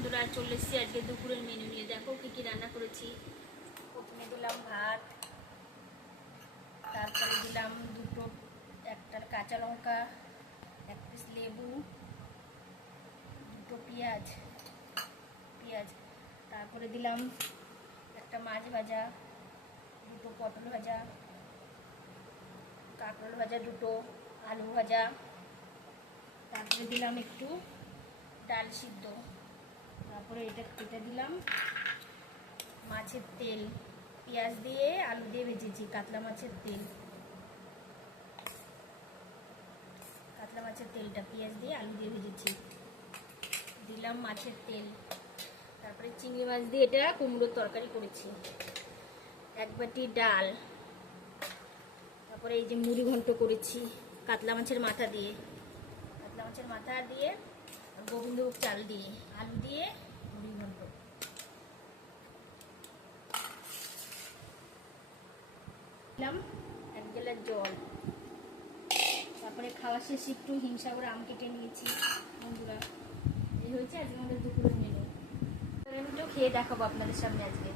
বন্ধুরা, চলে এসেছি আজকে দুপুরের মেনু নিয়ে। দেখো কি কি রান্না করেছি। প্রথমে দিলাম ভাত, তারপরে দিলাম একটা কাঁচা লঙ্কা, এক পিস লেবু, দুটো পেঁয়াজ, তারপরে দিলাম একটা মাছ ভাজা, দুটো পটল ভাজা, কাঁকরোল ভাজা দুটো, আলু ভাজা, তারপরে দিলাম একটু ডাল সিদ্ধ, তারপরে এটা দিলাম মাছের তেল, পেঁয়াজ দিয়ে আলু দিয়ে ভেজেছি, কাতলা মাছের তেলটা পেঁয়াজ দিয়ে আলু দিয়ে ভেজেছি, দিলাম মাছের তেল, তারপরে চিংড়ি মাছ দিয়ে এটা কুমড়োর তরকারি করেছি, এক বাটি ডাল, তারপরে এই যে মুড়ি ঘন্ট করেছি কাতলা মাছের মাথা দিয়ে গোবিন্দভোগ চাল দিয়ে, আলু দিয়ে মুড়ি ঘন্ট। দিলাম 1 গ্লাস জল, তারপরে খাওয়া শেষে একটু হিমসাগর আম কেটে নিয়েছি। বন্ধুরা, এই হয়েছে আজকে আমাদের দুপুরের মেনু। আমি তো খেয়ে দেখাবো আপনাদের সামনে আজকে।